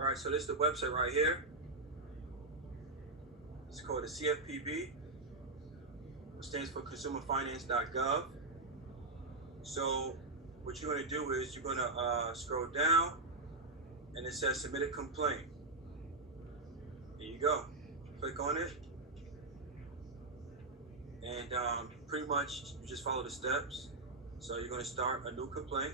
All right, so this is the website right here. It's called the CFPB, which stands for consumerfinance.gov. So what you're going to do is you're going to scroll down, and it says submit a complaint. There you go. Click on it, and pretty much you just follow the steps. So you're going to start a new complaint.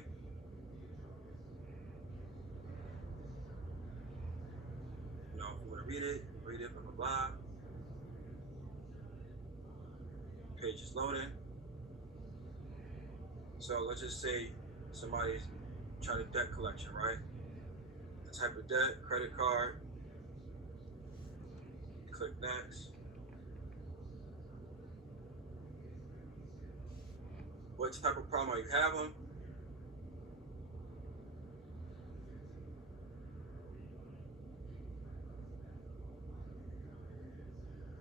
You know, if you want to read it, blah, blah, blah. Page is loading. So let's just say somebody's trying to debt collection, right? The type of debt, credit card. Click next. What type of problem are you having?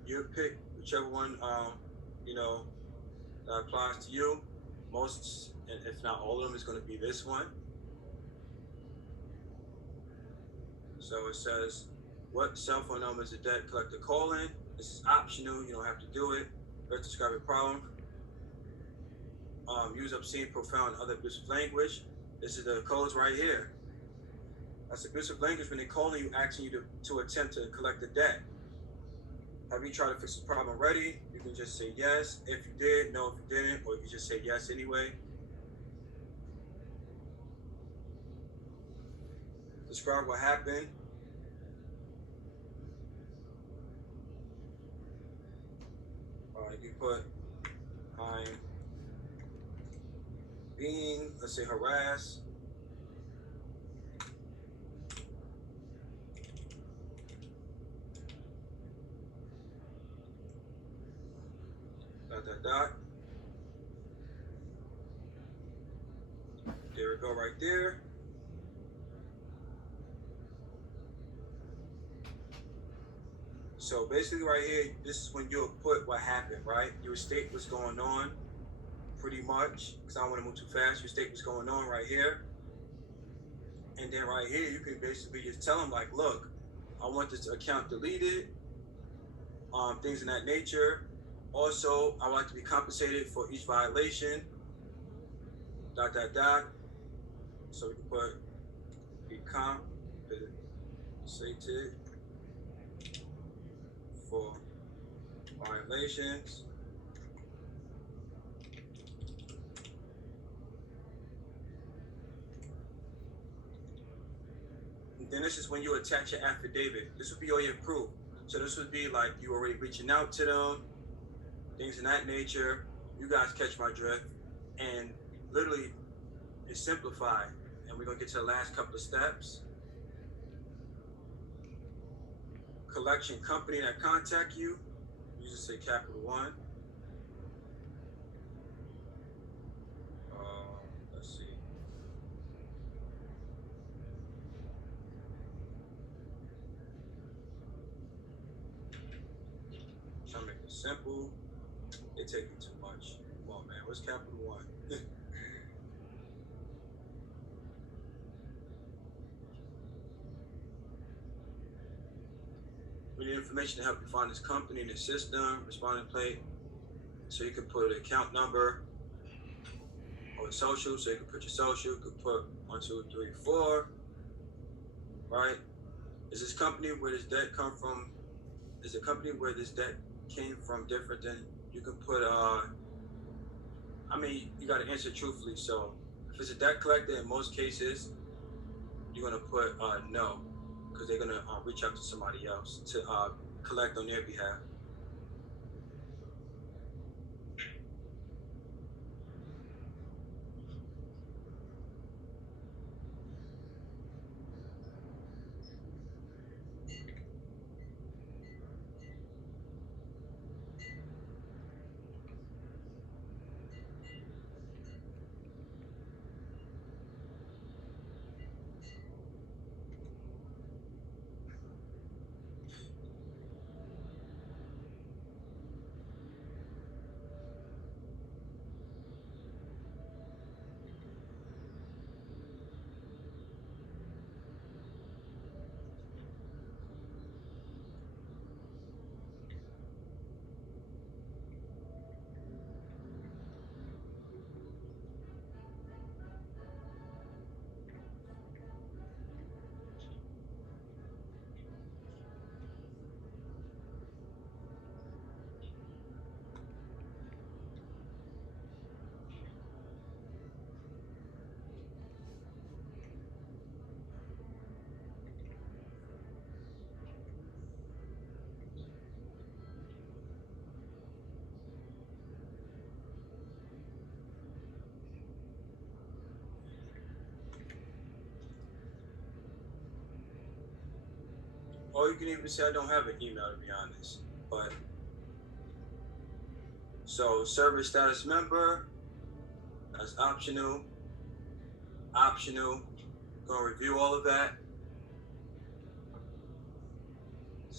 You pick whichever one that applies to you. Most, if not all of them, is going to be this one. So it says, what cell phone number is the debt collector calling? This is optional. You don't have to do it. First, describe your problem. Use obscene, profound, other abusive language. This is the codes right here. That's abusive language when they're calling you, asking you to attempt to collect the debt. Have you tried to fix the problem already? You can just say yes if you did, no if you didn't, or you can just say yes anyway. Describe what happened. You put, I'm being, let's say, harassed. Dot. There we go, right there. So basically right here, this is when you'll put what happened, right? You state what's going on, pretty much, because I don't want to move too fast. You state what's going on right here. And then right here, you can basically just tell them, like, look, I want this account deleted, things in that nature. Also, I would like to be compensated for each violation, ... So we can put be compensated for violations. And then this is when you attach your affidavit. This would be all your proof. So this would be like you already reaching out to them, things in that nature. You guys catch my drift. And literally, it's simplified. And we're going to get to the last couple of steps. Collection company that contact you. You just say capital one. Let's see. Trying to make it simple. They take me too much. Come on, man. What's capital one? We need information to help you find this company in the system, responding plate. So you can put an account number or social. So you can put your social. You can put 1, 2, 3, 4. Right? Is this company where this debt come from? Is the company where this debt came from different than you can put? You got to answer truthfully. So if it's a debt collector, in most cases, you're gonna put no, because they're gonna reach out to somebody else to collect on their behalf. Or you can even say I don't have an email, to be honest. But so service status member, that's optional. Optional. Gonna review all of that.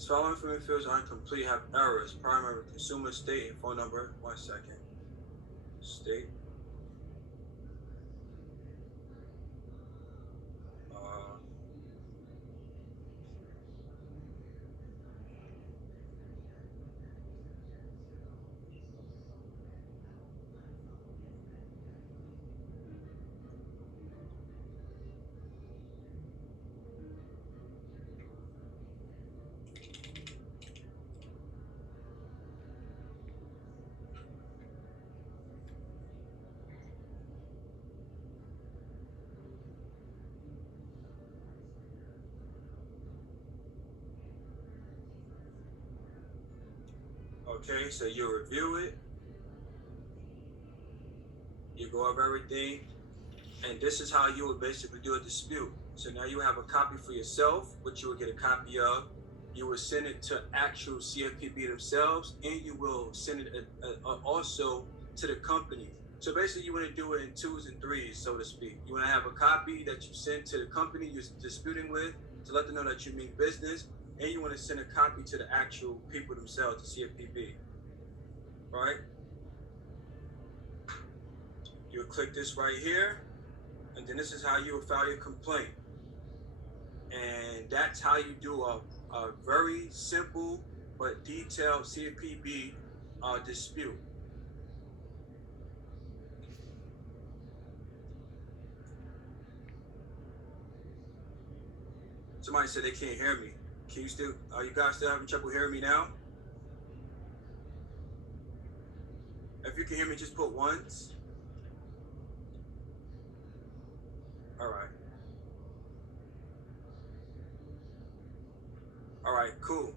Following information fields are incomplete, have errors. Primary consumer state and phone number. 1 second. State. Okay, so you review it. You go over everything. And this is how you would basically do a dispute. So now you have a copy for yourself, which you will get a copy of. You will send it to actual CFPB themselves, and you will send it also to the company. So basically, you want to do it in 2s and 3s, so to speak. You want to have a copy that you send to the company you're disputing with to let them know that you mean business, and you want to send a copy to the actual people themselves, to CFPB. Right? You'll click this right here. And then this is how you will file your complaint. And that's how you do a very simple but detailed CFPB dispute. Somebody said they can't hear me. Can you still, are you guys still having trouble hearing me now? If you can hear me, just put 1s. All right. All right, cool.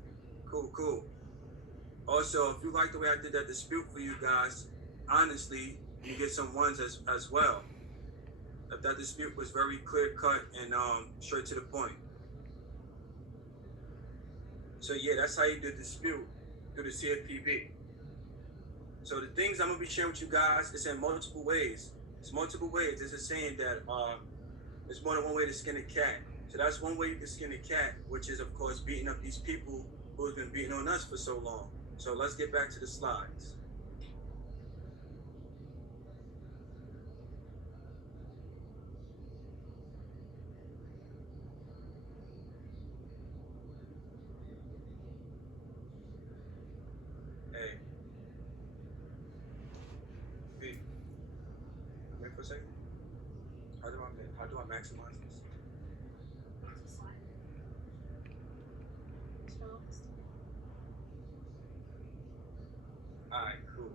Also, if you like the way I did that dispute for you guys, honestly, you get some 1s as well. If that dispute was very clear cut and straight to the point. So yeah, that's how you do dispute through the CFPB. So the things I'm gonna be sharing with you guys, it's in multiple ways. It's multiple ways. There's a saying that there's more than one way to skin a cat. So that's one way you can skin a cat, which is of course beating up these people who have been beating on us for so long. So let's get back to the slides. Hey. Hey. Wait for a second. How do I maximize this? Alright, cool.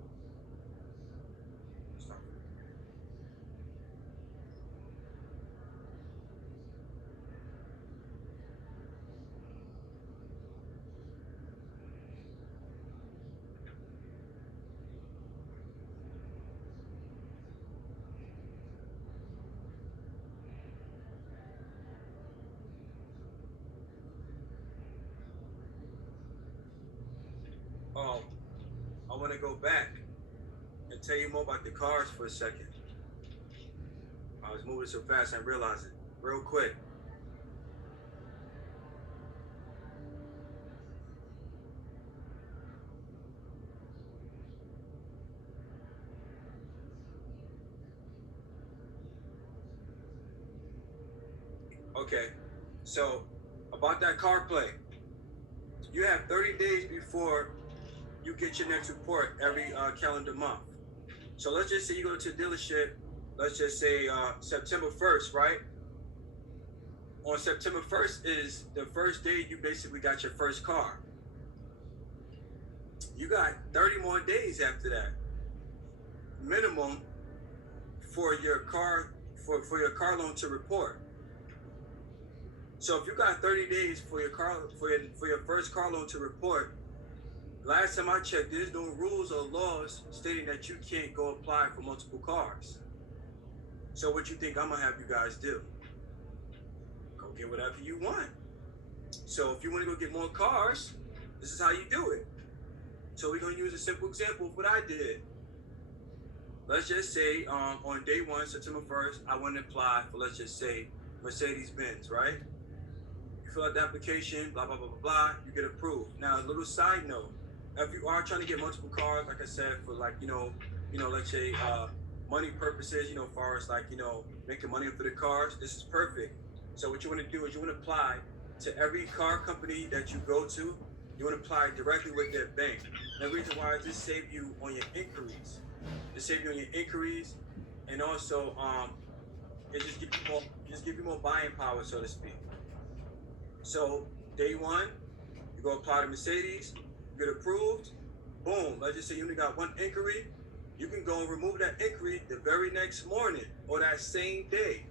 Stop. I want to go back and tell you more about the cars for a second. I was moving so fast I didn't realize it. Real quick. Okay, so about that car play, you have 30 days before you get your next report every calendar month. So let's just say you go to a dealership, let's just say September 1st, right? On September 1st is the first day you basically got your first car. You got 30 more days after that, minimum, for your car loan to report. So if you got 30 days for your first car loan to report, last time I checked, there's no rules or laws stating that you can't go apply for multiple cars. So what you think I'm gonna have you guys do? Go get whatever you want. So if you want to go get more cars, this is how you do it. So we're gonna use a simple example of what I did. Let's just say on day one, September 1st, I want to apply for, let's just say, Mercedes-Benz, right? You fill out the application, blah, blah, blah, blah, blah, you get approved. Now, a little side note, if you are trying to get multiple cars, like I said, for like, let's say money purposes, as far as like, making money for the cars, this is perfect. So what you want to do is you want to apply to every car company that you go to. You want to apply directly with their bank. And the reason why is this save you on your inquiries. It save you on your inquiries, and also it just give you more buying power, so to speak. So day one, you go apply to Mercedes, you get approved, boom. Let's just say you only got one inquiry. You can go and remove that inquiry the very next morning or that same day.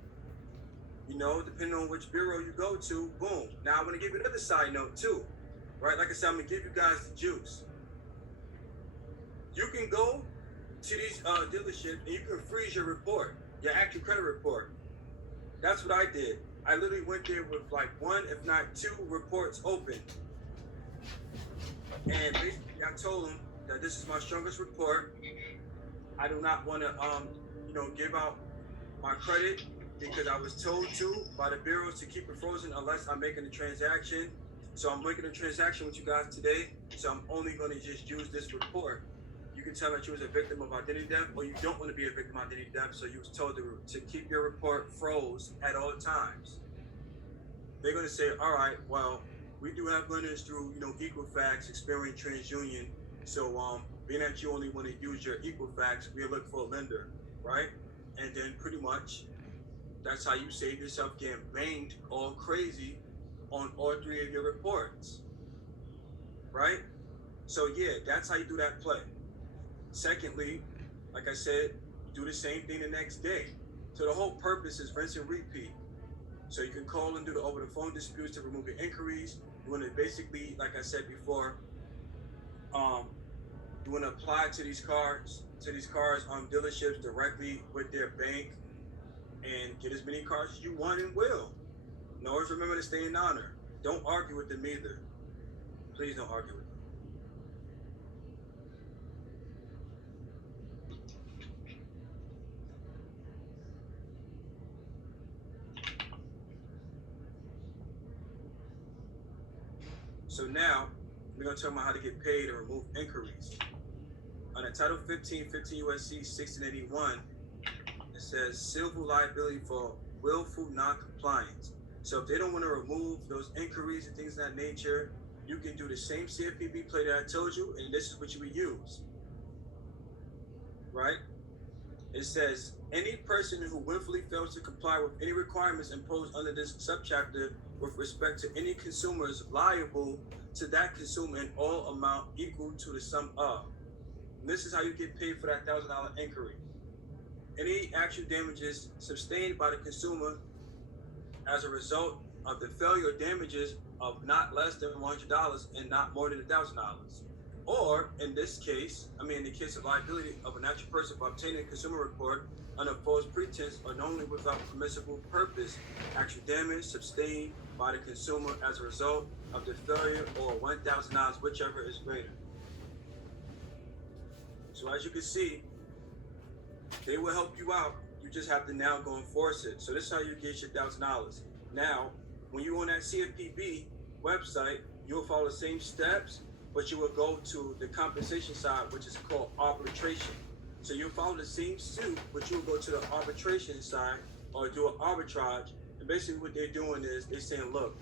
Depending on which bureau you go to, boom. Now I'm gonna give you another side note too, right? Like I said, I'm gonna give you guys the juice. You can go to these dealerships and you can freeze your report, your actual credit report. That's what I did. I literally went there with like one, if not two reports open. And basically I told them that this is my strongest report. I do not want to, give out my credit because I was told to by the bureaus to keep it frozen unless I'm making a transaction. So I'm making a transaction with you guys today. So I'm only going to just use this report. You can tell that you was a victim of identity theft, or you don't want to be a victim of identity theft, so you was told to keep your report froze at all times. They're going to say, all right, well, we do have lenders through, Equifax, Experian, TransUnion. So being that you only want to use your Equifax, we'll look for a lender, right? And then pretty much that's how you save yourself getting banged all crazy on all three of your reports, right? So yeah, that's how you do that play. Secondly, like I said, do the same thing the next day. So the whole purpose is rinse and repeat. So you can call and do the over the phone disputes to remove your inquiries. You want to basically, like I said before, you want to apply to these cars dealerships directly with their bank and get as many cars as you want and will. And always remember to stay in honor. Don't argue with them either. Please don't argue with them. So now, we're going to talk about how to get paid and remove inquiries. Under Title 15 U.S.C. 1681, it says civil liability for willful non-compliance. So if they don't want to remove those inquiries and things of that nature, you can do the same CFPB play that I told you, and this is what you would use, right? It says, any person who willfully fails to comply with any requirements imposed under this subchapter with respect to any consumer is liable to that consumer in all amount equal to the sum of. And this is how you get paid for that $1,000 inquiry. Any actual damages sustained by the consumer as a result of the failure or damages of not less than $100 and not more than $1,000. Or in this case, in the case of liability of a natural person for obtaining a consumer report under false pretense or knowingly without permissible purpose, actual damage sustained by the consumer as a result of the failure or $1,000, whichever is greater. So as you can see, they will help you out. You just have to now go enforce it. So this is how you get your $1,000. Now, when you're on that CFPB website, you'll follow the same steps, but you will go to the compensation side, which is called arbitration. So you'll follow the same suit, but you'll go to the arbitration side or do an arbitrage. And basically what they're doing is they're saying, look,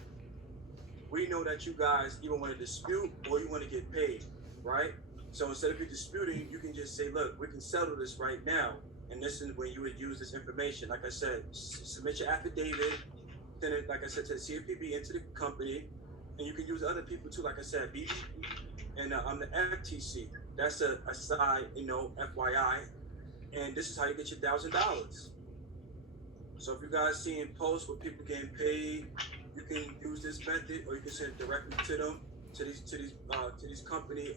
we know that you guys either want to dispute or you want to get paid, right? So instead of you disputing, you can just say, look, we can settle this right now. And this is when you would use this information. Like I said, submit your affidavit, send it, like I said, to the CFPB and to the company. And you can use other people too, like I said, BB and on the FTC. That's a side, FYI. And this is how you get your $1,000. So if you guys seeing posts where people getting paid, you can use this method, or you can send it directly to them, to these company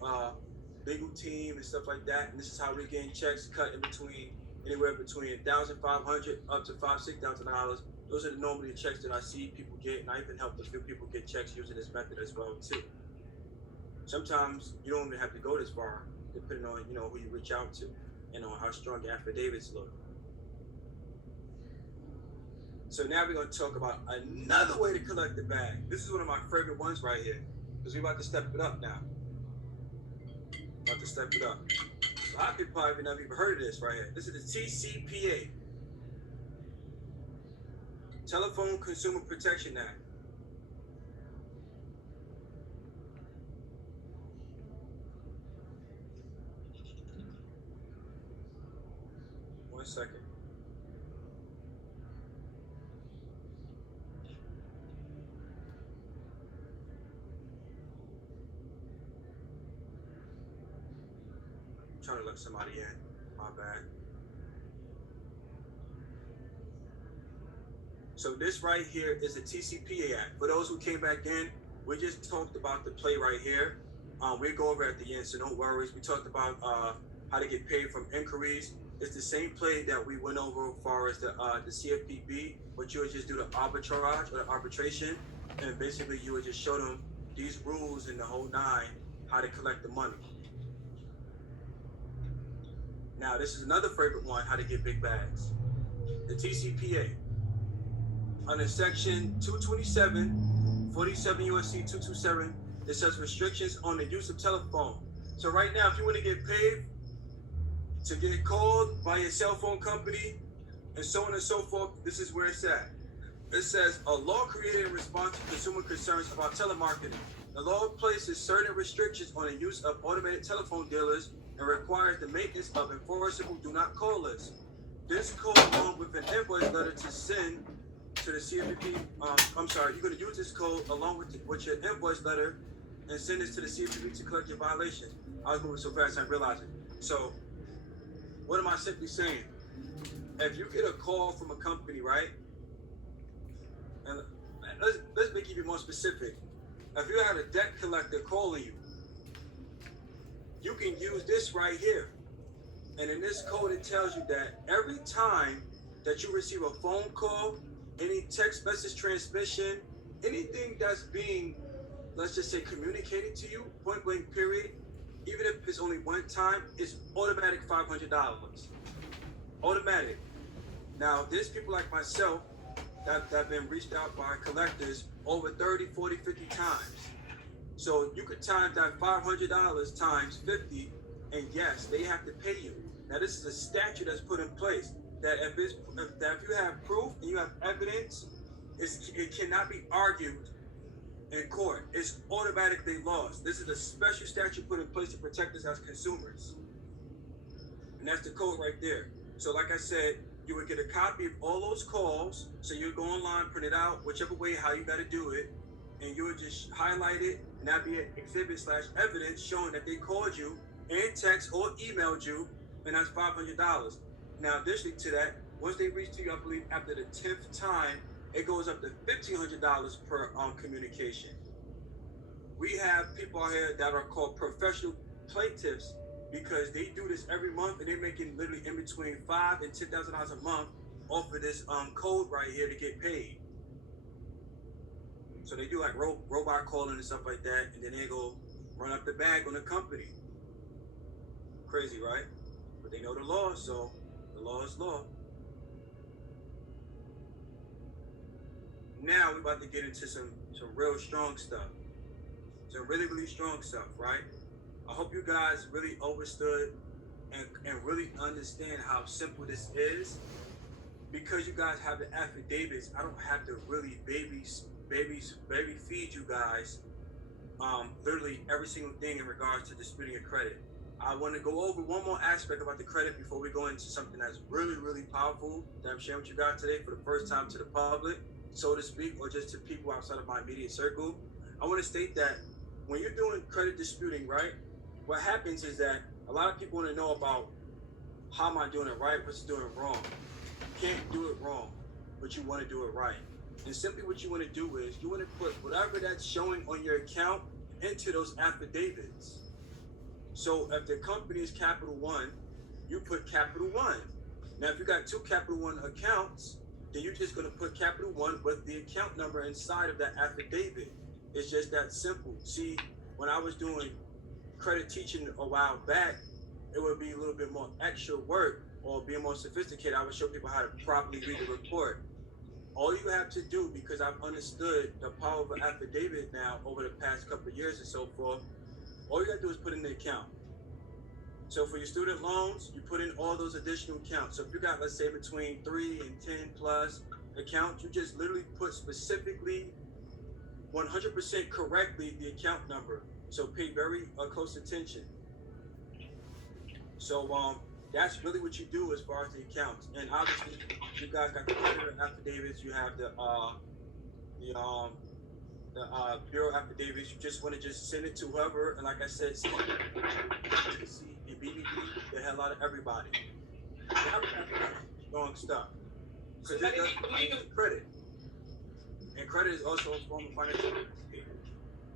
legal team and stuff like that. And this is how we're getting checks cut in between anywhere between $1,500 up to $5,000, $6,000 Those are normally the checks that I see people get, and I even helped a few people get checks using this method as well too. Sometimes you don't even have to go this far, depending on who you reach out to and on how strong your affidavits look. So now we're going to talk about another way to collect the bag. This is one of my favorite ones right here, because we're about to step it up now. About to step it up. A lot of people probably never even heard of this right here. This is the TCPA, Telephone Consumer Protection Act. One second. I'm trying to let somebody in. My bad. So this right here is the TCPA Act. For those who came back in, we just talked about the play right here. We'll go over at the end, so no worries. We talked about how to get paid from inquiries. It's the same play that we went over as far as the CFPB, but you would just do the arbitrage or the arbitration, and basically you would just show them these rules in the whole nine, how to collect the money. Now, this is another favorite one, how to get big bags. The TCPA. Under section 227, 47 USC 227, it says restrictions on the use of telephone. So right now, if you want to get paid to get called by your cell phone company and so on and so forth, this is where it's at. It says a law created in response to consumer concerns about telemarketing. The law places certain restrictions on the use of automated telephone dealers and requires the maintenance of enforceable do not call lists. This code, along with an invoice letter to send to the CFPB, you're going to use this code along with your invoice letter and send this to the CFPB to collect your violations. I was moving so fast I didn't realize it. So, what am I simply saying? If you get a call from a company, right? And let's make it even more specific. If you had a debt collector calling you, you can use this right here. And in this code, it tells you that every time that you receive a phone call, any text message transmission, anything that's being, let's just say, communicated to you, point blank period, even if it's only one time, it's automatic $500. Automatic. Now, there's people like myself that have been reached out by collectors over 30, 40, 50 times. So you could time that $500 times 50, and yes, they have to pay you. Now, this is a statute that's put in place that if you have proof and you have evidence, it cannot be argued in court. It's automatically lost. This is a special statute put in place to protect us as consumers. And that's the code right there. So like I said, you would get a copy of all those calls. So you go online, print it out, whichever way, how you got to do it. And you would just highlight it, and that'd be an exhibit/evidence showing that they called you and text or emailed you, and that's $500. Now, additionally to that, once they reach to you, I believe after the 10th time, it goes up to $1,500 per communication. We have people out here that are called professional plaintiffs because they do this every month, and they're making literally in between $5,000 and $10,000 a month off of this code right here to get paid. So they do like robot calling and stuff like that, and then they go run up the bag on the company. Crazy, right? But they know the law, so the law is law. Now we're about to get into some real strong stuff. Some really, really strong stuff, right? I hope you guys really understood and really understand how simple this is. Because you guys have the affidavits, I don't have to really baby feed you guys literally every single thing in regards to disputing your credit. I want to go over one more aspect about the credit before we go into something that's really, really powerful that I'm sharing with you guys today for the first time to the public, so to speak, or just to people outside of my immediate circle. I want to state that when you're doing credit disputing, right, what happens is that a lot of people want to know about how am I doing it right, what's doing it wrong. You can't do it wrong, but you want to do it right. And simply what you want to do is you want to put whatever that's showing on your account into those affidavits. So if the company is Capital One, you put Capital One. Now, if you got two Capital One accounts, then you're just going to put Capital One with the account number inside of that affidavit. It's just that simple. See, when I was doing credit teaching a while back, it would be a little bit more extra work or being more sophisticated. I would show people how to properly read the report. All you have to do, because I've understood the power of an affidavit now over the past couple of years and so forth, all you got to do is put in the account. So for your student loans, you put in all those additional accounts. So if you got, let's say, between 3 and 10 plus accounts, you just literally put specifically 100% correctly the account number. So pay very close attention. So that's really what you do as far as the accounts. And obviously, you guys got the creditor affidavits. You have the bureau affidavits. You just want to just send it to whoever. And like I said, CC and BBB, the hell out of everybody. Wrong stuff. Because that doesn't credit. And credit is also a form of financial aid.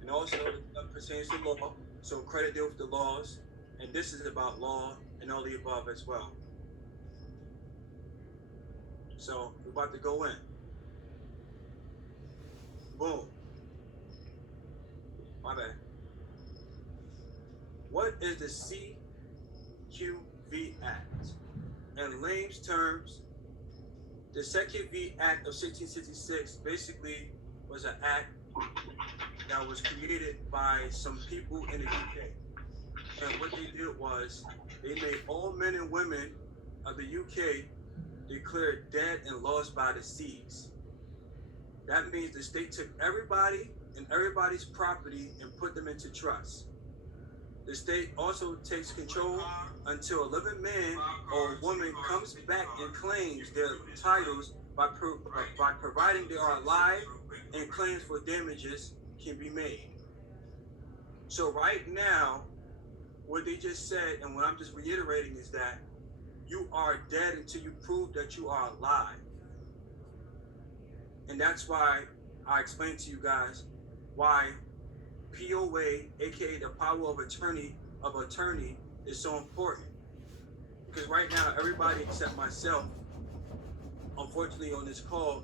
And also it pertains to law. So credit deals with the laws. And this is about law and all the above as well. So we're about to go in. Boom. My bad. What is the CQV Act? In layman's terms, the CQV Act of 1666 basically was an act that was created by some people in the UK. And what they did was they made all men and women of the UK declared dead and lost by the seas. That means the state took everybody and everybody's property and put them into trust. The state also takes control until a living man or woman comes back and claims their titles by providing they are alive, and claims for damages can be made. So right now, what they just said, and what I'm just reiterating, is that you are dead until you prove that you are alive. And that's why I explained to you guys why POA, aka the power of attorney, is so important. Because right now, everybody except myself, unfortunately on this call,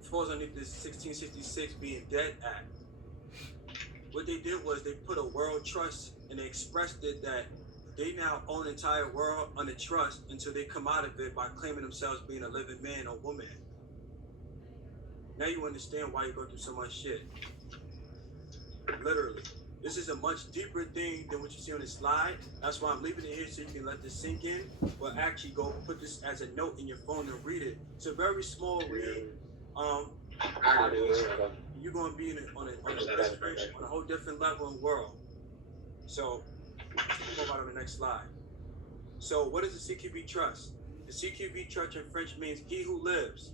falls underneath this 1666 being dead act. What they did was they put a world trust, and they expressed it that they now own the entire world under trust until they come out of it by claiming themselves being a living man or woman. Now you understand why you go through so much shit. Literally. This is a much deeper thing than what you see on the slide. That's why I'm leaving it here so you can let this sink in. But actually go put this as a note in your phone and read it. It's a very small read. You're going to be on a whole different level in the world. So, let's go about on the next slide. So, what is the CQV trust? The CQV trust in French means he who lives.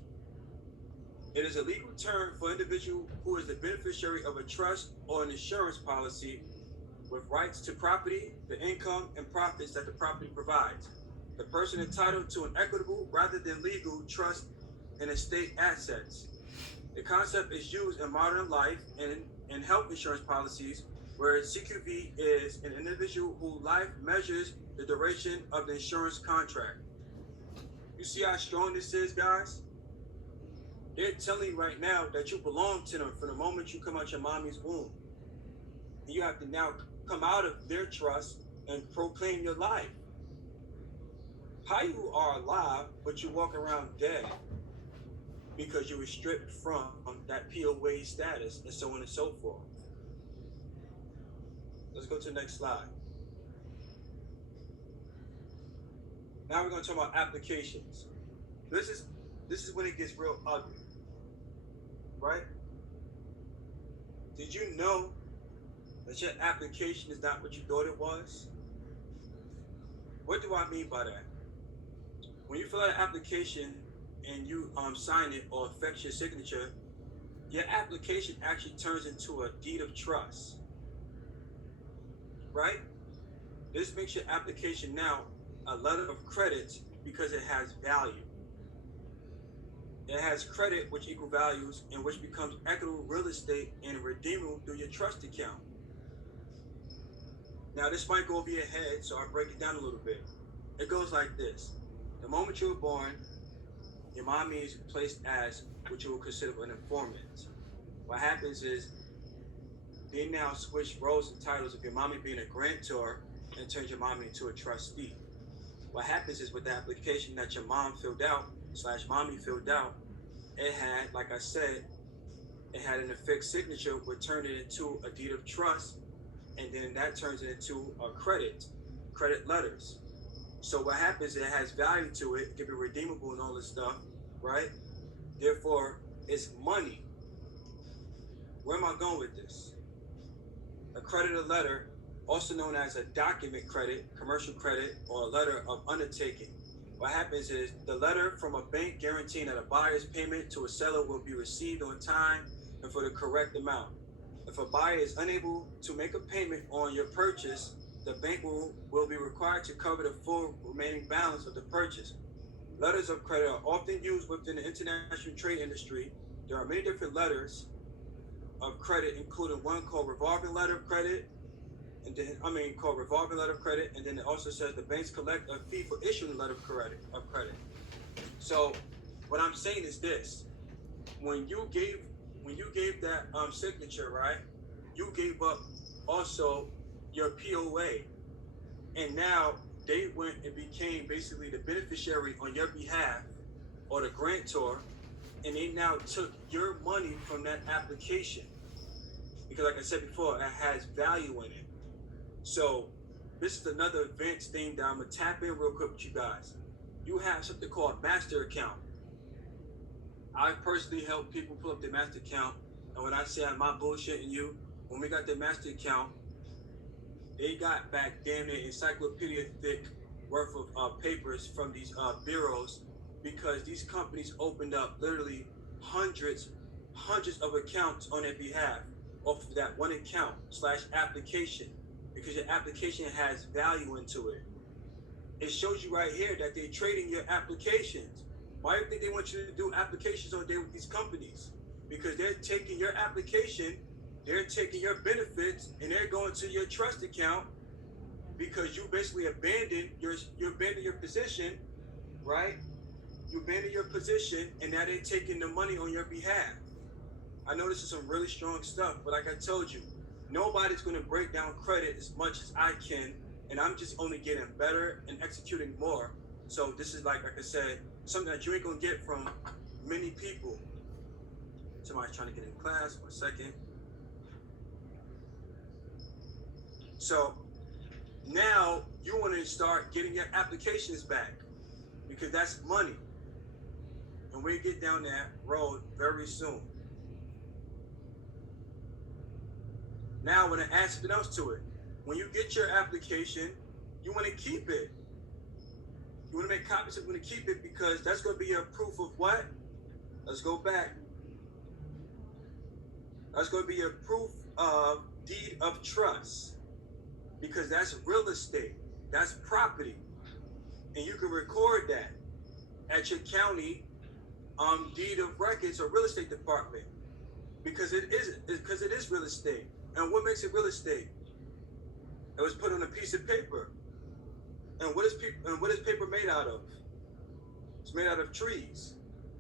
It is a legal term for an individual who is the beneficiary of a trust or an insurance policy with rights to property, the income, and profits that the property provides. The person entitled to an equitable rather than legal trust in estate assets. The concept is used in modern life and in health insurance policies, where CQV is an individual whose life measures the duration of the insurance contract. You see how strong this is, guys? They're telling you right now that you belong to them from the moment you come out your mommy's womb. And you have to now come out of their trust and proclaim your life. How you are alive, but you walk around dead because you were stripped from that POA status and so on and so forth. Let's go to the next slide. Now we're going to talk about applications. This is when it gets real ugly. Right? Did you know that your application is not what you thought it was? What do I mean by that? When you fill out an application and you sign it or affix your signature, your application actually turns into a deed of trust. Right? This makes your application now a letter of credit because it has value. It has credit, which equal values, and which becomes equitable real estate and redeemable through your trust account. Now, this might go over your head, so I'll break it down a little bit. It goes like this. The moment you were born, your mommy is placed as what you would consider an informant. What happens is they now switch roles and titles of your mommy being a grantor and turns your mommy into a trustee. What happens is with the application that your mom filled out / mommy filled out, it had, like I said, it had an affixed signature, would turn it into a deed of trust, and then that turns it into a credit letters. So what happens, it has value to it, it can be redeemable and all this stuff, right? Therefore, it's money. Where am I going with this? A creditor letter, also known as a document credit, commercial credit, or a letter of undertaking. What happens is the letter from a bank guaranteeing that a buyer's payment to a seller will be received on time and for the correct amount. If a buyer is unable to make a payment on your purchase, the bank will be required to cover the full remaining balance of the purchase. Letters of credit are often used within the international trade industry. There are many different letters of credit, including one called revolving letter of credit, and then called revolving letter of credit, and then it also says the banks collect a fee for issuing a letter of credit. So what I'm saying is this: when you gave that signature, right, you gave up also your POA, and now they went and became basically the beneficiary on your behalf, or the grantor, and they now took your money from that application, because like I said before, it has value in it. So this is another advanced thing that I'm gonna tap in real quick with you guys. You have something called master account. I personally help people pull up their master account, and when I say I'm not bullshitting you, when we got their master account, they got back damn near encyclopedia thick worth of papers from these bureaus, because these companies opened up literally hundreds of accounts on their behalf off of that one account / application, because your application has value into it. It shows you right here that they're trading your applications. Why do you think they want you to do applications all day with these companies? Because they're taking your application, they're taking your benefits, and they're going to your trust account, because you basically abandoned your position, right? You abandoned your position, and now they're taking the money on your behalf. I know this is some really strong stuff, but like I told you, nobody's going to break down credit as much as I can, and I'm just only getting better and executing more. So this is like I said, something that you ain't going to get from many people. Somebody's trying to get in class. 1 second. So now you want to start getting your applications back, because that's money. And we get down that road very soon. Now, when I add something else to it, when you get your application, you want to keep it. You want to make copies, you want to keep it, because that's going to be your proof of what? Let's go back. That's going to be your proof of deed of trust, because that's real estate. That's property. And you can record that at your county deed of records or real estate department, because it is real estate. And what makes it real estate? It was put on a piece of paper. And what is paper made out of? It's made out of trees.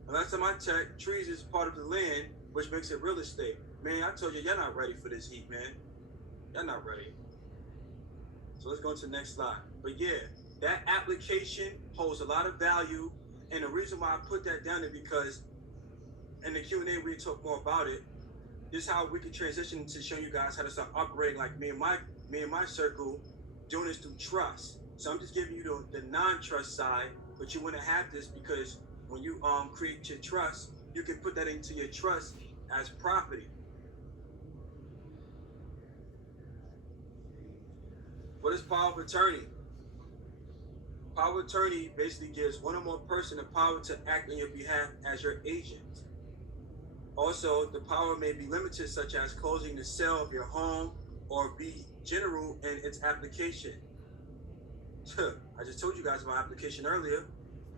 And last time I checked, trees is part of the land, which makes it real estate. Man, I told you, you're not ready for this heat, man. You're not ready. So let's go to the next slide. But yeah, that application holds a lot of value. And the reason why I put that down is because in the Q&A, we talk more about it. This is how we can transition to show you guys how to start operating like me and my circle, doing this through trust. So I'm just giving you the non-trust side, but you want to have this because when you create your trust, you can put that into your trust as property. What is power of attorney? Power of attorney basically gives one or more person the power to act on your behalf as your agent. Also, the power may be limited, such as closing the sale of your home or be general in its application. I just told you guys about application earlier,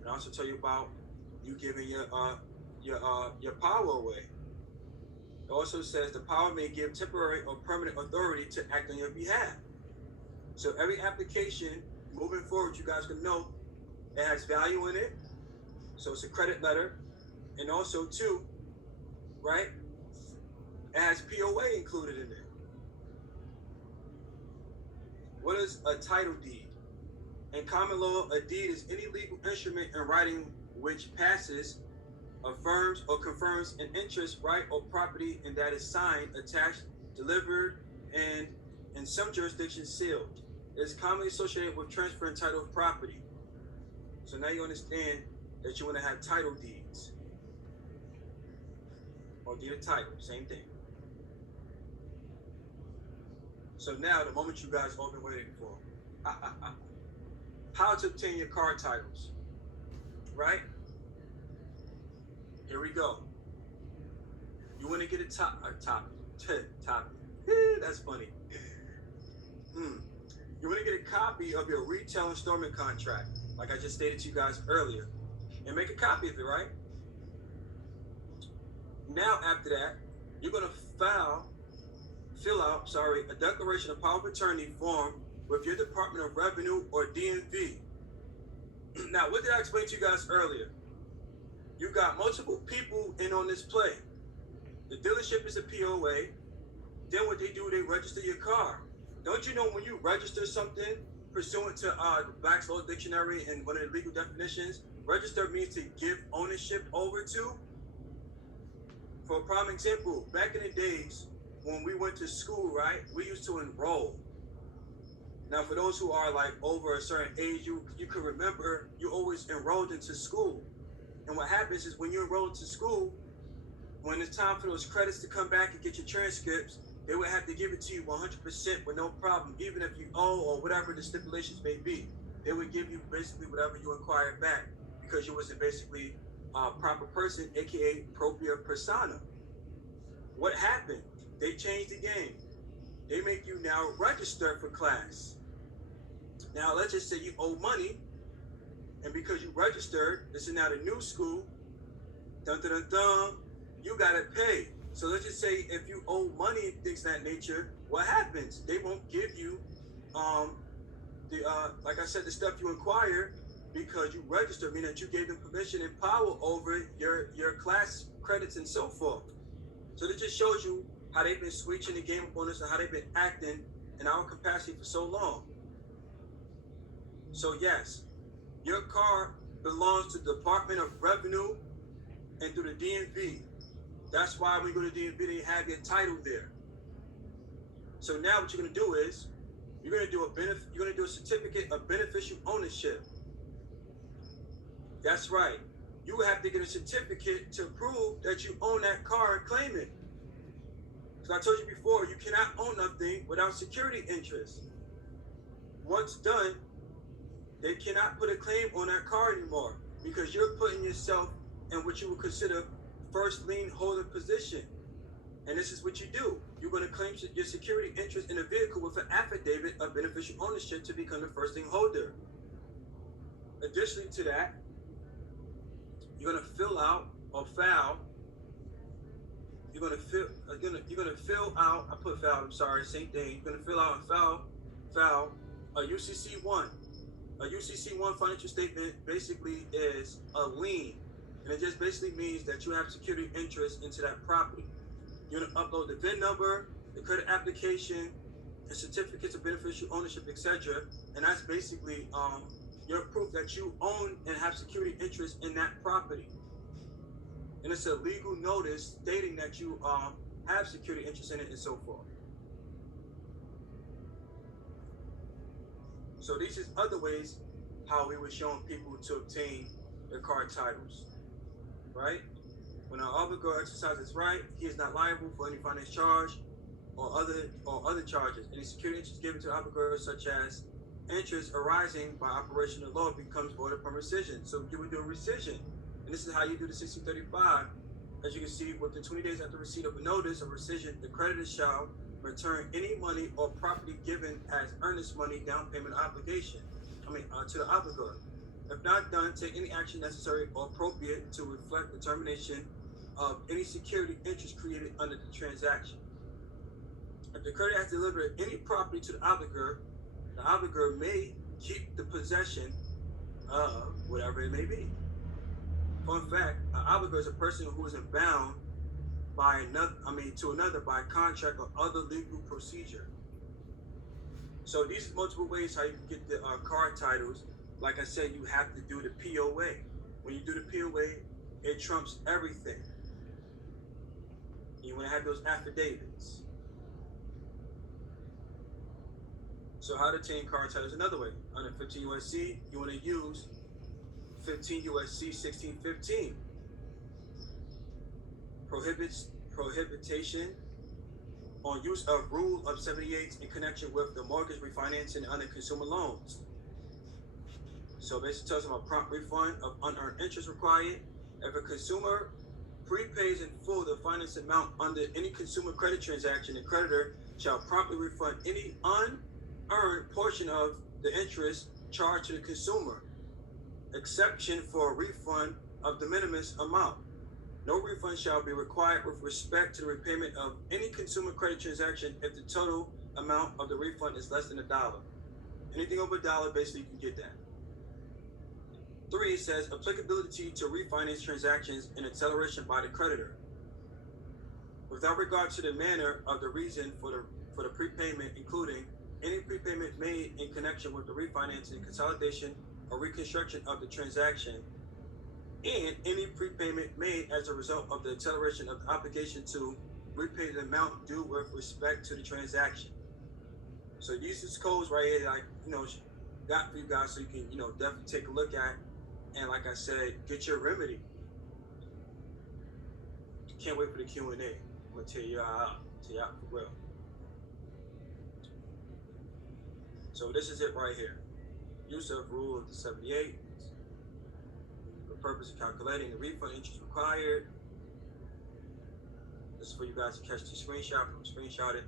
and I also told you about you giving your power away. It also says the power may give temporary or permanent authority to act on your behalf. So every application moving forward, you guys can know it has value in it. So it's a credit letter, and also too, right? It has POA included in it. What is a title deed? In common law, a deed is any legal instrument in writing which passes, affirms, or confirms an interest, right, or property, and that is signed, attached, delivered, and in some jurisdictions sealed. It is commonly associated with transfer and title of property. So now you understand that you want to have title deeds or deed of title, same thing. So now the moment you guys all been waiting for. How to obtain your car titles, right? Here we go. You want to get a topic. That's funny. You want to get a copy of your retail installment contract, like I just stated to you guys earlier, and make a copy of it, right? Now, after that, you're going to fill out a declaration of power of attorney form with your Department of Revenue or DMV. Now, what did I explain to you guys earlier? You got multiple people in on this play. The dealership is a POA. Then what they do, they register your car. Don't you know when you register something pursuant to the Black's Law Dictionary and one of the legal definitions, register means to give ownership over to? For a prime example, back in the days when we went to school, right, we used to enroll. Now, for those who are like over a certain age, you can remember you always enrolled into school. And what happens is when you enroll into school, when it's time for those credits to come back and get your transcripts, they would have to give it to you 100% with no problem, even if you owe or whatever the stipulations may be. They would give you basically whatever you inquired back because you wasn't basically a proper person, aka propria persona. What happened? They changed the game. They make you now register for class. Now, let's just say you owe money, and because you registered, this is now the new school, you gotta pay. So let's just say if you owe money and things of that nature, what happens? They won't give you like I said, the stuff you inquire because you registered, meaning that you gave them permission and power over your class credits and so forth. So this just shows you how they've been switching the game up on us and how they've been acting in our capacity for so long. So yes, your car belongs to the Department of Revenue and through the DMV. That's why when you go to DMV, they have your title there. So now what you're gonna do is you're gonna do a certificate of beneficial ownership. That's right. You will have to get a certificate to prove that you own that car and claim it. So I told you before, you cannot own nothing without security interest. Once done, they cannot put a claim on that car anymore because you're putting yourself in what you would consider first lien holder position. And this is what you do. You're going to claim your security interest in a vehicle with an affidavit of beneficial ownership to become the first lien holder. Additionally to that, you're going to fill out or file. You're going to fill out. I put file. I'm sorry. Same thing. You're going to fill out and file a UCC1. A UCC1 financial statement basically is a lien. And it just basically means that you have security interest into that property. You're going to upload the VIN number, the credit application, the certificates of beneficial ownership, etc. And that's basically your proof that you own and have security interest in that property. And it's a legal notice stating that you have security interest in it and so forth. So these is other ways how we were showing people to obtain their car titles. Right? When an obligor exercises right, he is not liable for any finance charge or other charges. Any security interest given to obligor, such as interest arising by operation of law, becomes void upon rescission. So you would do a rescission, and this is how you do the 6035. As you can see, within 20 days after receipt of a notice of rescission, the creditor shall return any money or property given as earnest money down payment obligation. To the obligor. If not done, take any action necessary or appropriate to reflect the termination of any security interest created under the transaction. If the creditor has delivered any property to the obligor may keep the possession of whatever it may be. fun fact, an obligor is a person who isn't bound by to another by contract or other legal procedure. So these are multiple ways how you can get the car titles. Like I said, you have to do the POA. When you do the POA, it trumps everything. You want to have those affidavits. So how to obtain car titles another way. Under 15 U.S.C., you want to use 15 U.S.C. 1615. Prohibition on use of Rule of 78 in connection with the mortgage refinancing under consumer loans. So basically tells them a prompt refund of unearned interest required. If a consumer prepays in full the finance amount under any consumer credit transaction, the creditor shall promptly refund any unearned portion of the interest charged to the consumer. Exception for a refund of de minimis amount. No refund shall be required with respect to the repayment of any consumer credit transaction if the total amount of the refund is less than $1. Anything over $1, basically you can get that. 3 says applicability to refinance transactions and acceleration by the creditor. Without regard to the manner of the reason for the prepayment, including any prepayment made in connection with the refinancing, consolidation, or reconstruction of the transaction, and any prepayment made as a result of the acceleration of the obligation to repay the amount due with respect to the transaction. So these are codes right here, like got for you guys, so you can definitely take a look at, and like I said, get your remedy. Can't wait for the Q&A. I'm gonna tell you out for real. So this is it right here. Use of Rule of 78. The purpose of calculating the refund interest required. This is for you guys to catch the screenshot. Screenshot it.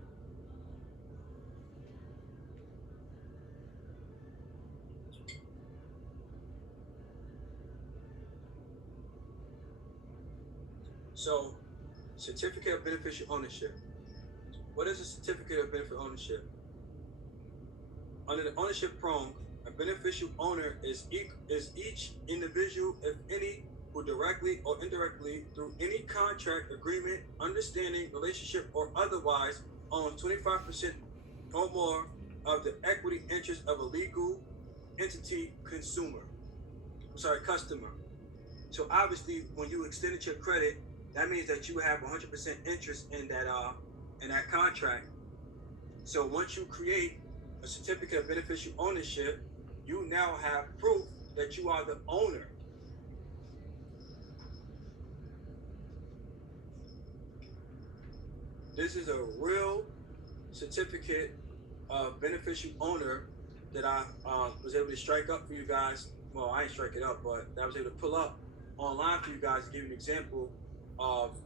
So, certificate of beneficial ownership. What is a certificate of beneficial ownership? Under the ownership prong, a beneficial owner is each individual, if any, who directly or indirectly, through any contract, agreement, understanding, relationship, or otherwise, owns 25% or more of the equity interest of a legal entity customer. So obviously, when you extended your credit, that means that you have 100% interest in that contract. So once you create a certificate of beneficial ownership, you now have proof that you are the owner. This is a real certificate of beneficial owner that I was able to strike up for you guys. Well, I didn't strike it up, but I was able to pull up online for you guys to give you an example of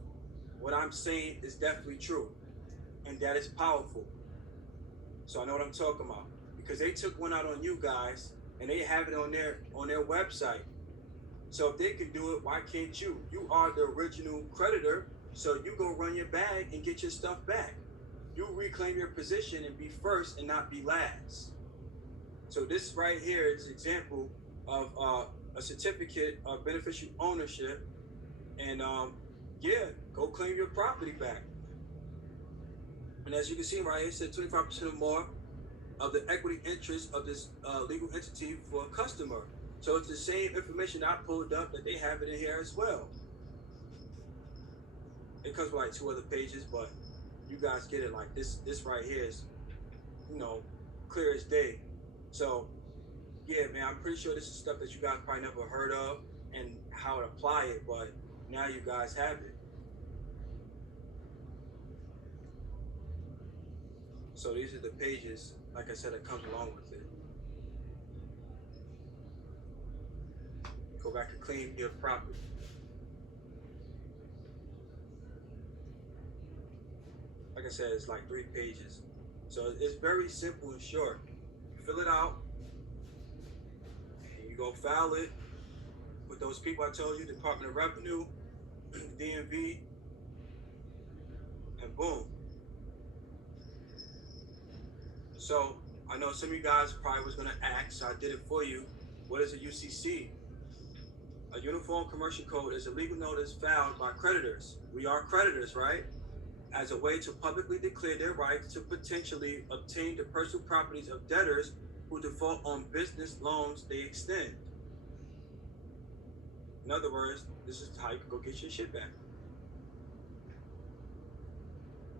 what I'm saying is definitely true, and that is powerful. So I know what I'm talking about, because they took one out on you guys and they have it on their website. So if they can do it, why can't you? You are the original creditor, so you go run your bag and get your stuff back. You reclaim your position and be first and not be last. So this right here is an example of a certificate of beneficial ownership, and yeah, go claim your property back. And as you can see right here, it said 25% or more of the equity interest of this legal entity for a customer. So it's the same information I pulled up that they have it in here as well. It comes with like 2 other pages, but you guys get it. Like this right here is, clear as day. So yeah, man, I'm pretty sure this is stuff that you guys probably never heard of and how to apply it, but now you guys have it. So these are the pages, like I said, that comes along with it. Go back and claim your property. Like I said, it's like 3 pages. So it's very simple and short. You fill it out, and you go file it with those people I told you, Department of Revenue, DMV, and boom. So I know some of you guys probably was going to ask, so I did it for you. What is a UCC? A A uniform commercial code is a legal notice filed by creditors. We are creditors, right? As a way to publicly declare their rights to potentially obtain the personal properties of debtors who default on business loans they extend. In other words, this is how you can go get your shit back.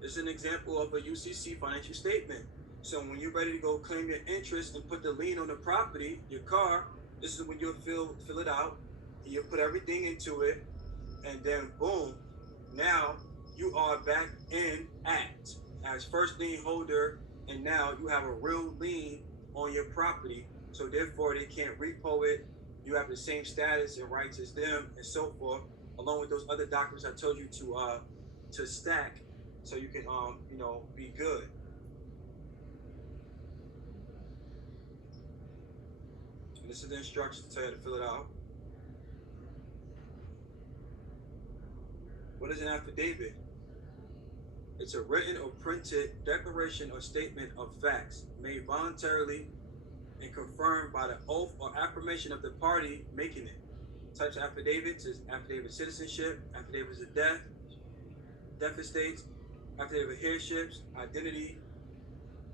This is an example of a UCC financial statement. So when you're ready to go claim your interest and put the lien on the property, your car, this is when you'll fill it out, and you'll put everything into it, and then boom, now you are back in act as first lien holder, and now you have a real lien on your property, so therefore they can't repo it. You have the same status and rights as them, and so forth, along with those other documents I told you to stack, so you can be good. And this is the instructions to tell you to fill it out. What is an affidavit? It's a written or printed declaration or statement of facts made voluntarily and confirmed by the oath or affirmation of the party making it. Types of affidavits is affidavit of citizenship, affidavits of death, death estates, affidavit of heirships, identity,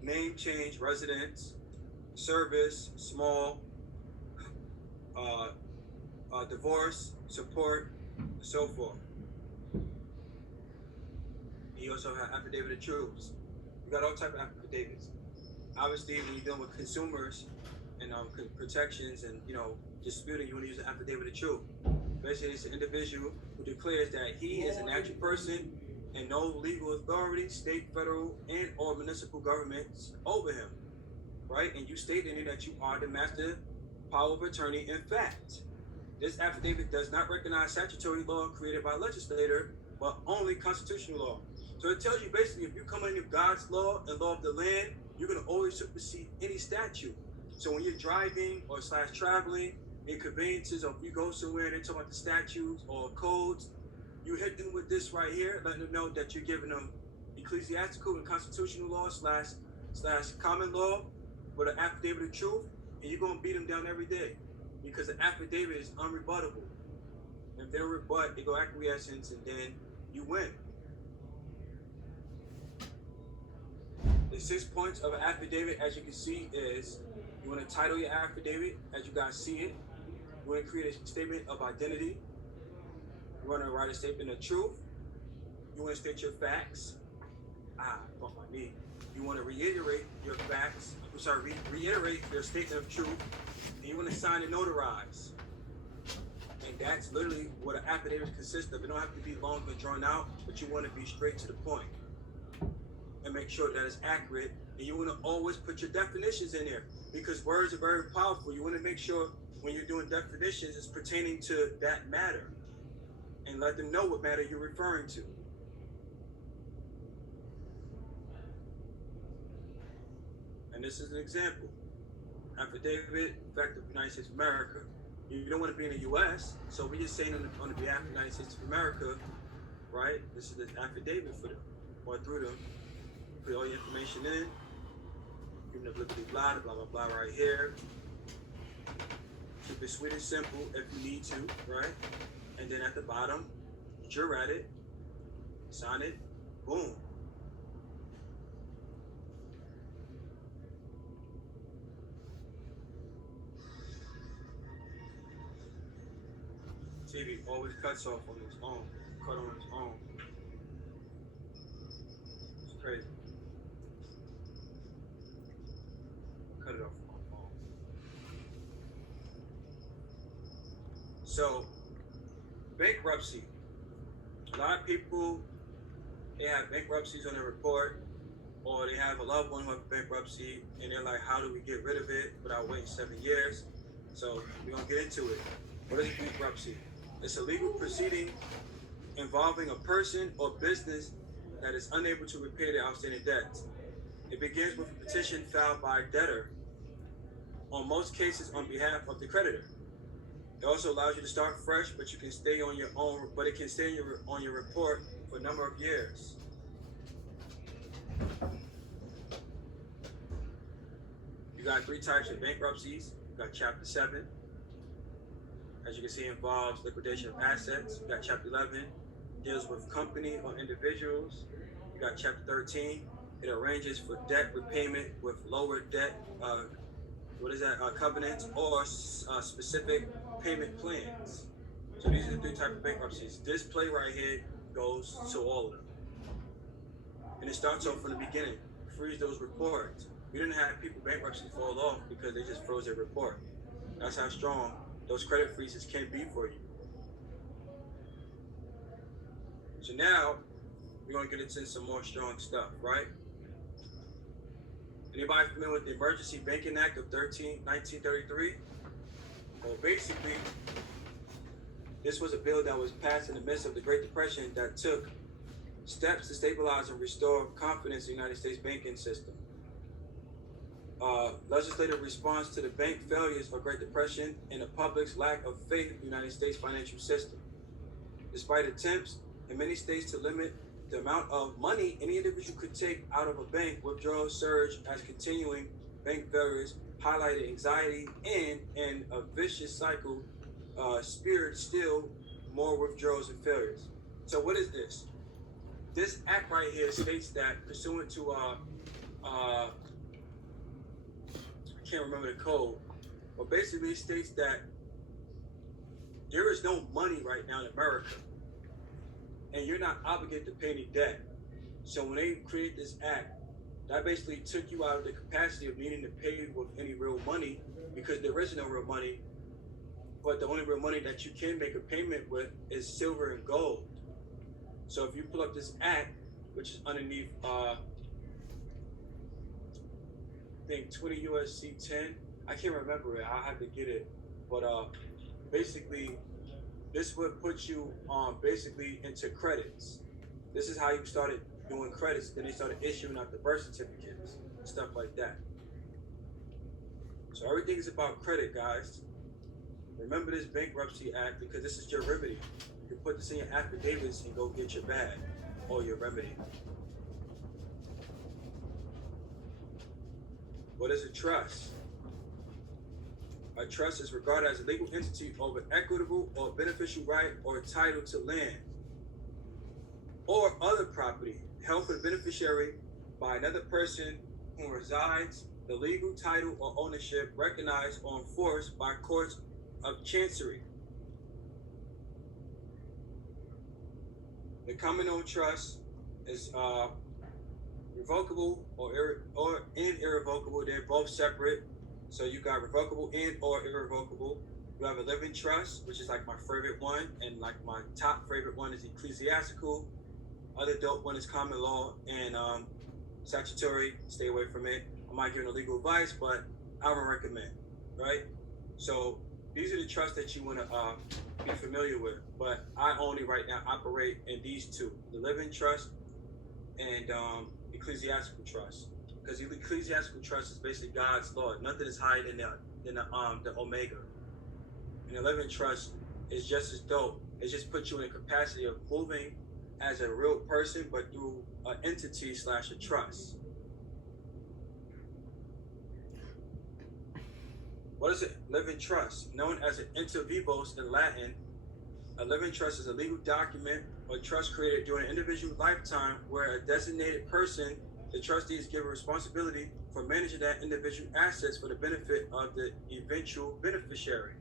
name change, residence, service, small, divorce, support, and so forth. You also have affidavit of truths. You got all types of affidavits. Obviously, when you're dealing with consumers and protections and disputing, you want to use an affidavit of truth. Basically, it's an individual who declares that he is a natural person and no legal authority, state, federal, and or municipal governments over him, right? And you state in it that you are the master power of attorney. In fact, this affidavit does not recognize statutory law created by legislator, but only constitutional law. So it tells you basically if you come under God's law and law of the land, you're going to always supersede any statute. So when you're driving or / traveling in conveyances, or if you go somewhere and they talk about the statutes or codes, you hit them with this right here, letting them know that you're giving them ecclesiastical and constitutional law / common law with an affidavit of truth, and you're going to beat them down every day because the affidavit is unrebuttable. And if they don't rebut, they go acquiescence, and then you win. The 6 points of an affidavit, as you can see, is you want to title your affidavit as you guys see it. You want to create a statement of identity. You want to write a statement of truth. You want to state your facts. Fuck my knee. You want to reiterate your facts. Reiterate your statement of truth. And you want to sign and notarize. And that's literally what an affidavit consists of. It don't have to be long and drawn out, but you want to be straight to the point and make sure that it's accurate. And you want to always put your definitions in there because words are very powerful. You want to make sure when you're doing definitions, it's pertaining to that matter and let them know what matter you're referring to. And this is an example. Affidavit, effective United States of America. You don't want to be in the U.S., so we're just saying on the behalf of the United States of America, right? This is the affidavit for them, or through them. Put all your information in. Give them the blah, blah, blah, blah right here. Keep it sweet and simple if you need to, right? And then at the bottom, jure at it, sign it, boom. TV always cuts off on its own, cut on its own. It's crazy. Cut it off on my phone. So, bankruptcy. A lot of people, they have bankruptcies on their report, or they have a loved one who has bankruptcy, and they're like, how do we get rid of it without waiting 7 years? So, we're going to get into it. What is bankruptcy? It's a legal proceeding involving a person or business that is unable to repay their outstanding debts. It begins with a petition filed by a debtor, on most cases on behalf of the creditor. It also allows you to start fresh, but you can stay on your own, but it can stay on your report for a number of years. You got 3 types of bankruptcies. You got Chapter 7. as you can see, involves liquidation of assets. You got Chapter 11, deals with company or individuals. You got Chapter 13, it arranges for debt repayment with lower debt, covenants or specific payment plans. So these are the three types of bankruptcies. This play right here goes to all of them. And it starts off from the beginning. Freeze those reports. We didn't have people bankruptcy fall off because they just froze their report. That's how strong those credit freezes can be for you. So now we're going to get into some more strong stuff, right? Anybody familiar with the Emergency Banking Act of 1933? Well, basically, this was a bill that was passed in the midst of the Great Depression that took steps to stabilize and restore confidence in the United States banking system. Legislative response to the bank failures of Great Depression and the public's lack of faith in the United States financial system. Despite attempts in many states to limit the amount of money any individual could take out of a bank, withdrawals surged as continuing bank failures highlighted anxiety and a vicious cycle speared still more withdrawals and failures. So what is this? This act right here states that pursuant to I can't remember the code, but basically it states that there is no money right now in America, and you're not obligated to pay any debt. So when they create this act, that basically took you out of the capacity of needing to pay with any real money, because there is no real money, but the only real money that you can make a payment with is silver and gold. So if you pull up this act, which is underneath, I think 20 USC 10, I can't remember it, I have to get it, but basically, this would put you basically into credits. This is how you started doing credits. Then they started issuing out the birth certificates, stuff like that. So everything is about credit, guys. Remember this Bankruptcy Act, because this is your remedy. You can put this in your affidavits and go get your bag or your remedy. What is a trust? A trust is regarded as a legal entity over equitable or beneficial right or title to land or other property held for the beneficiary by another person who resides, the legal title or ownership recognized or enforced by courts of chancery. The common owned trust is revocable or irrevocable. They're both separate. So you got revocable and or irrevocable. You have a living trust, which is like my favorite one, and like my top favorite one is ecclesiastical. Other dope one is common law and statutory. Stay away from it. I'm not giving no legal advice, but I would recommend, right? So these are the trusts that you want to be familiar with. But I only right now operate in these two: the living trust and ecclesiastical trust. Because the ecclesiastical trust is basically God's law. Nothing is higher than the Omega. And the living trust is just as dope. It just puts you in a capacity of moving as a real person, but through an entity / a trust. What is a living trust? Known as an inter vivos in Latin, a living trust is a legal document or trust created during an individual lifetime where a designated person, the trustee, is given responsibility for managing that individual assets for the benefit of the eventual beneficiary.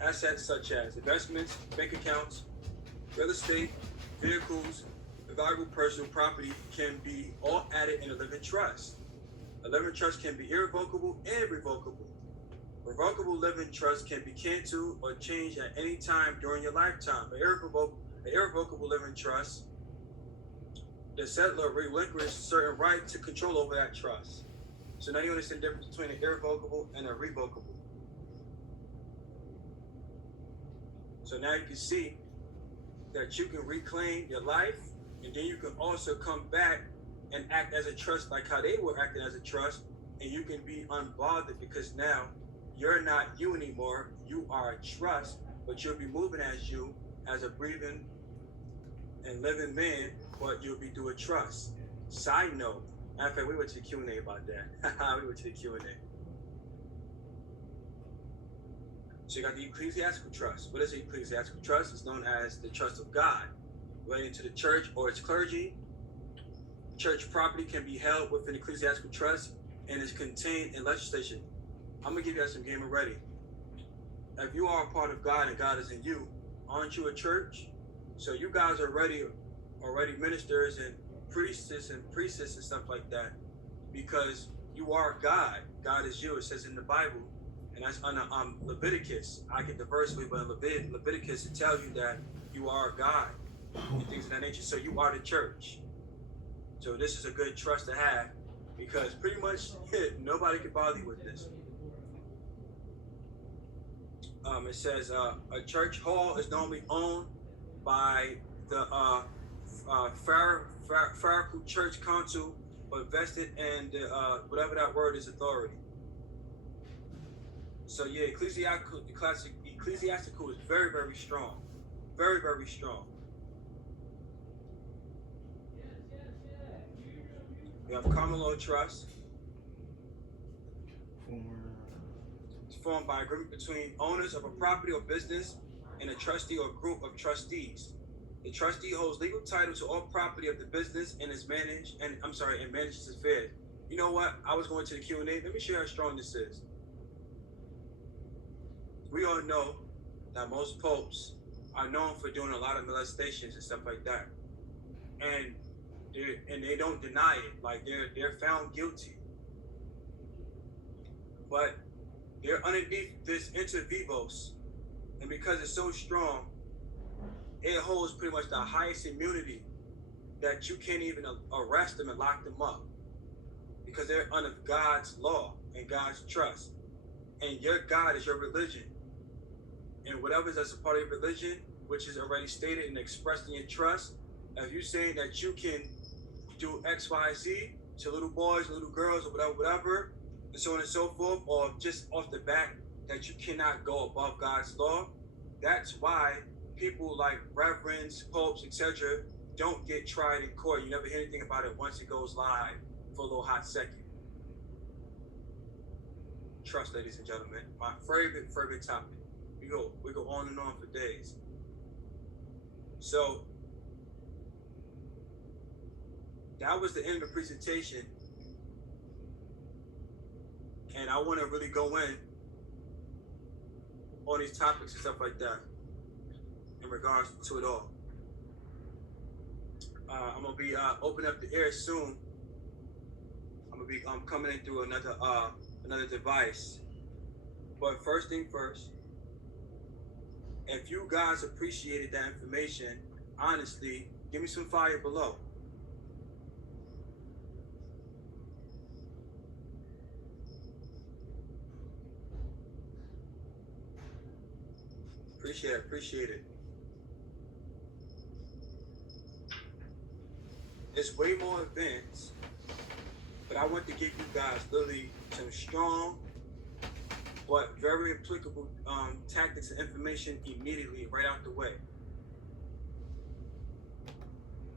Assets such as investments, bank accounts, real estate, vehicles, and valuable personal property can be all added in a living trust. A living trust can be irrevocable and revocable. Revocable living trust can be canceled or changed at any time during your lifetime. An irrevocable living trust, the settlor relinquished certain right to control over that trust. So now you understand the difference between an irrevocable and a revocable. So now you can see that you can reclaim your life, and then you can also come back and act as a trust like how they were acting as a trust, and you can be unbothered because now you're not you anymore. You are a trust, but you'll be moving as you, as a breathing and living man, but you'll be through a trust. Side note, matter of fact, we went to the Q&A about that. We went to the Q&A. So you got the ecclesiastical trust. What is the ecclesiastical trust? It's known as the trust of God relating to the church or its clergy. Church property can be held within ecclesiastical trust and is contained in legislation. I'm gonna give you guys some game already. If you are a part of God and God is in you, aren't you a church? So you guys are already ministers and priestesses and stuff like that, because you are God. God is you. It says in the Bible, and that's under Leviticus. I get the verse for you, but in Leviticus it tells you that you are God and things of that nature. So you are the church. So this is a good trust to have, because pretty much nobody can bother you with this. It says a church hall is normally owned by the Pharisaical church council, but vested in the whatever that word is, authority. So yeah, ecclesiastical is very, very strong, very, very strong. We have common law trust. It's formed by agreement between owners of a property or business and a trustee or group of trustees. The trustee holds legal title to all property of the business and manages affairs. You know what? I was going to the Q&A. Let me share how strong this is. We all know that most popes are known for doing a lot of molestations and stuff like that, and they don't deny it. Like they're found guilty, but they're underneath this inter vivos, and because it's so strong, it holds pretty much the highest immunity that you can't even arrest them and lock them up, because they're under God's law and God's trust, and your God is your religion. And whatever that's a part of your religion, which is already stated and expressed in your trust, if you're saying that you can do X, Y, Z to little boys, little girls, or whatever, and so on and so forth, or just off the bat that you cannot go above God's law, that's why people like reverends, popes, etc. don't get tried in court. You never hear anything about it once it goes live for a little hot second. Trust, ladies and gentlemen, my favorite topic. We go on and on for days. So that was the end of the presentation, and I want to really go in on these topics and stuff like that in regards to it all. I'm gonna be opening up the air soon. I'm gonna be coming in through another device. But first thing first, if you guys appreciated that information, honestly, give me some fire below. Appreciate it. It's way more advanced, but I want to give you guys literally some strong but very applicable tactics and information immediately, right out the way.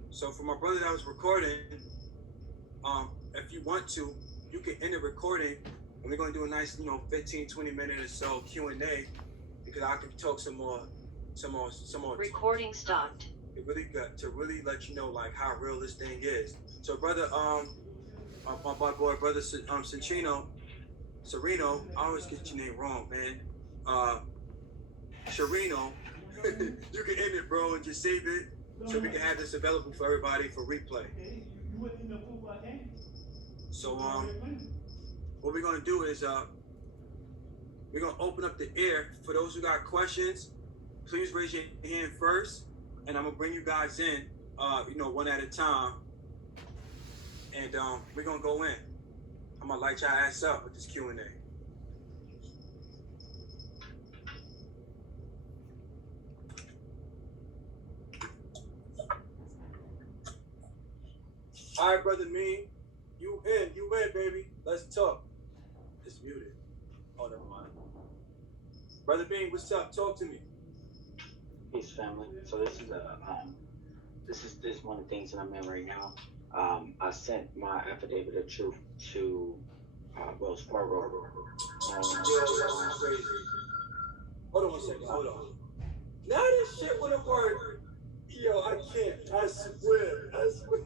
So for my brother that was recording, if you want to, you can end the recording, and we're going to do a nice, 15, 20 minute or so Q&A, because I can talk some more. Recording stopped. It really got to really let you know like how real this thing is. So brother, my boy, brother Sereno, I always get your name wrong, man. Sereno, you can end it, bro, and just save it so we can have this available for everybody for replay. So what we're gonna do is we're gonna open up the air for those who got questions. Please raise your hand first, and I'm gonna bring you guys in, one at a time, and we're gonna go in. I'm gonna light your ass up with this Q&A. All right, brother Mean, you in, baby. Let's talk. It's muted. Oh, never mind. Brother Bean, what's up? Talk to me. Peace, family. So this is one of the things that I'm in right now. I sent my affidavit of truth to Wells Fargo. Yo, that's crazy. Hold on 1 second. Hold on. Now this shit wanna work. Yo, I can't. I swear. I swear.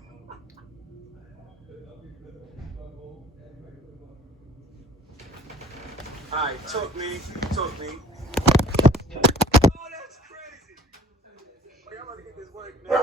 Alright, talk me. Talk me. Oh, that's crazy. Wait, I'm about to get this work now.